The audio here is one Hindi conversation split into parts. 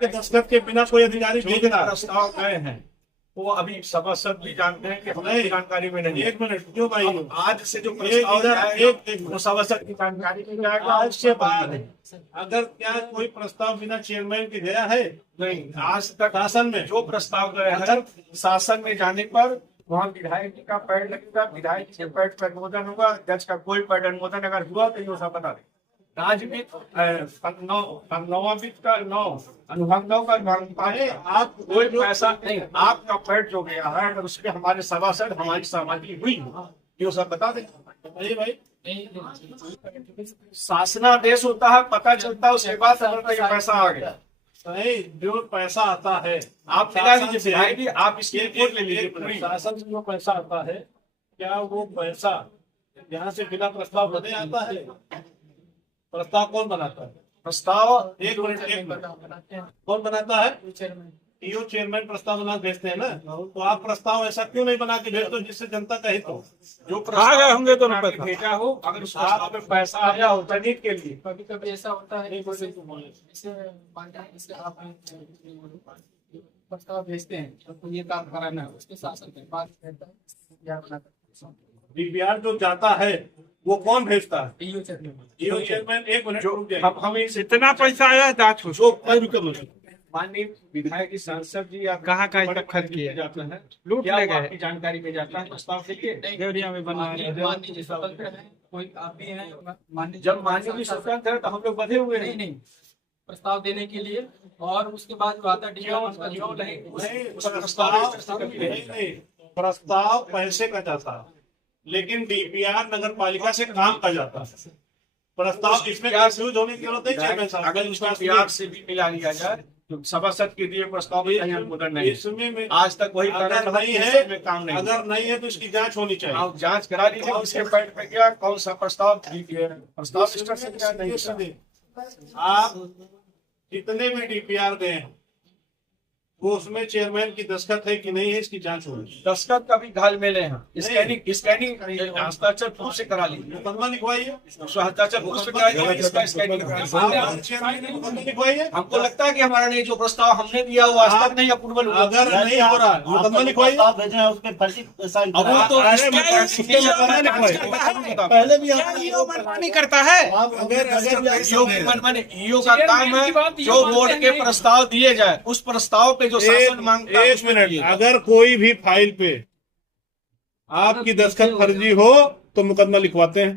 के दस्तखत के बिना कोई अधिकारी भेजना प्रस्ताव गए हैं वो अभी सभासद भी जानते हैं कि हमारी जानकारी में नहीं है। एक मिनट क्यों भाई, आज से जो प्रस्ताव जाएगा, एक वो सभासद की जानकारी में जाएगा। आज से बाद अगर क्या कोई प्रस्ताव बिना चेयरमैन के गया है? नहीं, आज तक शासन में जो प्रस्ताव गए हैं शासन में जाने पर वहाँ विधायक जी का पैड लगेगा, विधायक जी के पैड पर अनुमोदन होगा। अध्यक्ष का कोई पैड अनुमोदन अगर हुआ तो ये सब बता दें। राजवित्त का अनुबंधों का आप कोई पैसा नहीं, आपका पैड जो गया है अगर उसमें हमारे सभासद हमारी सहमति हुई ये सब बता दें। भाई शासनादेश होता है, पता चलता है उसके बाद अगर पैसा आ गया नहीं, जो पैसा आता है आप मिला दीजिए भाई, आप इसकी रिपोर्ट ले लीजिए पूरी। शासन से जो पैसा आता है क्या वो पैसा यहाँ से बिना प्रस्ताव बने आता है? प्रस्ताव कौन बनाता है? प्रस्ताव एक मिनट कौन बनाता है? ईओ चेयरमैन प्रस्ताव बना भेजते हैं ना। तो आप प्रस्ताव ऐसा क्यों नहीं बना के भेजते जिससे जनता का हित हो? जो प्रस्ताव होंगे तो भेजा हो, अगर उस प्रस्ताव में पैसा आया हो तनिक के लिए। कभी कभी ऐसा होता है जैसे आप प्रस्ताव भेजते हैं तो ये काम कराना है उसके शासन के बाद डीपीआर जो जाता है वो कौन भेजता है? EO chairman. EO chairman. एक मिनट रुक जाइए। हम इतना पैसा आया जांच हो माननीय विधायक की सांसद जी आप कहाँ खर्च किया जाता है, लूट क्या ले वो गए आपकी जानकारी में जाता है प्रस्ताव लेके? देवरिया में बना माननीय स्वतंत्र है, कोई आप भी हैं माननीय। जब माननीय स्वतंत्र है तो हम लोग बधे हुए नहीं प्रस्ताव देने के लिए और उसके बाद जो आता प्रस्ताव पैसे का जाता है लेकिन डीपीआर नगर पालिका से काम का जाता है। प्रस्ताव इसमें कंफ्यूज होने की जरूरत नहीं चेयरमैन साहब। अगर उसका प्यार से भी मिला लिया जाए तो सभासद के दिए प्रस्ताव में अनुमोदन नहीं, इसमें आज तक वही अगर नहीं है काम नहीं। अगर नहीं है तो इसकी जांच होनी चाहिए। आप जांच करा लीजिए उसके पैड पे क्या कौन सा प्रस्ताव प्रस्ताव सिस्टम से क्या नहीं। आप जितने भी डीपीआर गए हैं वो उसमें चेयरमैन की दस्तखत है कि नहीं है इसकी जांच होगी। दस्तखत का भी घाल मिले हैं, स्कैनिंग हस्ताक्षर प्रूफ से करा लीजिए, मुकदमा लिखवाइए, हस्ताक्षर प्रूफ से कराइए, इसका स्कैनिंग मुकदमा लिखवाइए। हमको लगता है कि हमारा नहीं जो प्रस्ताव हमने दिया वो आज तक नहीं अप्रूवल हुआ। अगर नहीं हो रहा मुकदमा लिखवाइए। पहले भी मनमानी करता है। ईओ का काम है जो बोर्ड के प्रस्ताव दिए जाए उस प्रस्ताव पे जो शासन मांगता है। एक मिनट, अगर कोई भी फाइल पे आपकी दस्तखत फर्जी हो तो मुकदमा लिखवाते हैं।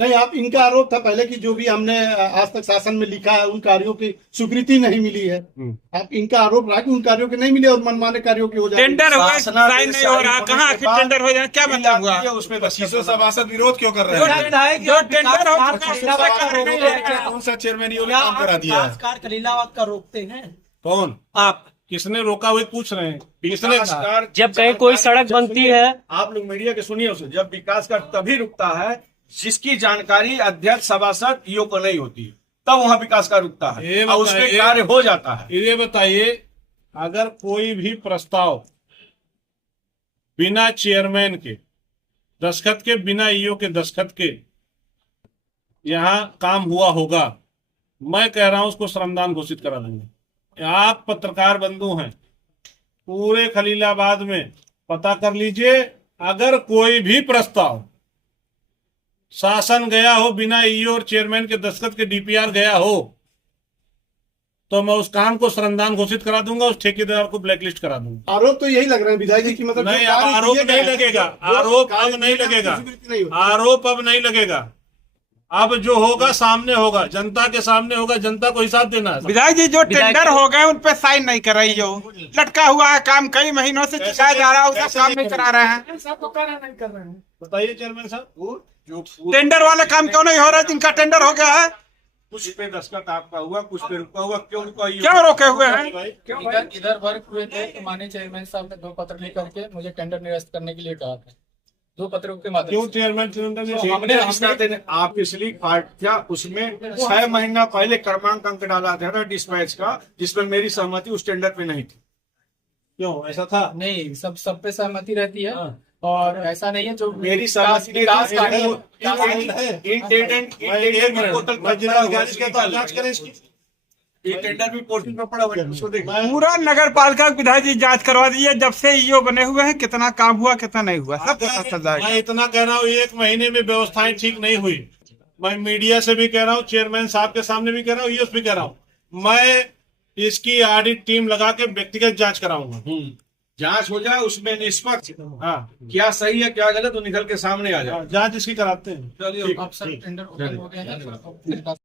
नहीं, आप इनका आरोप था पहले कि जो भी हमने आज तक शासन में लिखा है उन कार्यों की स्वीकृति नहीं मिली है। आप इनका आरोप रहा कि उन कार्यों के नहीं मिले और मनमाने कार्यों की हो जाए। टेंडर हुआ साइन नहीं हो रहा, कहाँ आखिर टेंडर हो जाए? क्या मतलब हुआ? उसमें सभासद विरोध क्यों कर रहे हैं? जो टेंडर हो चुका कौन सा चेयरमैन ये काम करा दिया है? खलीलाबाद का रोकते हैं कौन? आप किसने रोका हुए पूछ रहे हैं? किसने कहा? जब कहीं कोई सड़क बनती है, आप लोग मीडिया के सुनिए उसे, जब विकास का तभी रुकता है जिसकी जानकारी अध्यक्ष सभासद ईओ को नहीं होती तब वहाँ विकास का रुकता है और उसमें कार्य हो जाता है। ये बताइए, अगर कोई भी प्रस्ताव बिना चेयरमैन के दस्तखत के, बिना ईओ के दस्तखत के यहाँ काम हुआ होगा, मैं कह रहा हूं उसको श्रमदान घोषित करा देंगे। आप पत्रकार बंधु हैं, पूरे खलीलाबाद में पता कर लीजिए, अगर कोई भी प्रस्ताव शासन गया हो बिना ईओ और चेयरमैन के दस्तखत के, डीपीआर गया हो, तो मैं उस काम को श्रमदान घोषित करा दूंगा, उस ठेकेदार को ब्लैकलिस्ट करा दूंगा। आरोप तो यही लग रहा है विधायक जी की, मतलब नहीं, अब आरोप नहीं लगेगा, आरोप अब नहीं लगेगा, आरोप अब नहीं लगेगा। अब जो होगा सामने होगा, जनता के सामने होगा, जनता को हिसाब देना है। विधायक जी जो टेंडर हो गए उन पे साइन नहीं कर रही हो, लटका हुआ है काम, कई महीनों से चुकाया जा रहा है, उसका काम नहीं करा रहे हैं। बताइए चेयरमैन साहब, टेंडर वाला काम क्यों नहीं हो रहा है जिनका टेंडर हो गया है? कुछ पे दस्तखत आपका हुआ, कुछ पे रुका हुआ, क्यों रुका? क्यों रोके हुए हैं? इधर वर्क हुए थे तो माननीय चेयरमैन साहब ने 2 पत्र लेकर के मुझे टेंडर निरस्त करने के लिए कहा था। 2 पत्रों के माध्यम क्यों चेयरमैन हमने आप इसलिए पार्ट था उसमें 6 महीना पहले क्रमांक अंक डाला था डिस्पैच का, जिसमें मेरी सहमति उस टेंडर पे नहीं थी। क्यों ऐसा था? नहीं, सब पे सहमति रहती है और ऐसा नहीं है जो मेरी सहमति जांच करें इसकी। ये टेंडर भी पोर्टल पर पड़ा हुआ है, उसको देखिए। पूरा नगर पालिका विधायक जी जांच करवा दीजिए, जब से ईओ बने हुए हैं कितना काम हुआ कितना नहीं हुआ सब पता चल जाएगा। मैं इतना कह रहा हूँ 1 महीने में व्यवस्थाएं ठीक नहीं हुई। मैं मीडिया से भी कह रहा हूँ, चेयरमैन साहब के सामने भी कह रहा हूँ, ईओ भी कह रहा हूँ, मैं इसकी ऑडिट टीम लगा के व्यक्तिगत जांच कराऊंगा। जांच हो जाए उसमें निष्पक्ष, हाँ, क्या सही है क्या गलत वो निकल के सामने आ जाए। जांच इसकी कराते हैं। चलिए अब सर टेंडर ओपन हो गया है।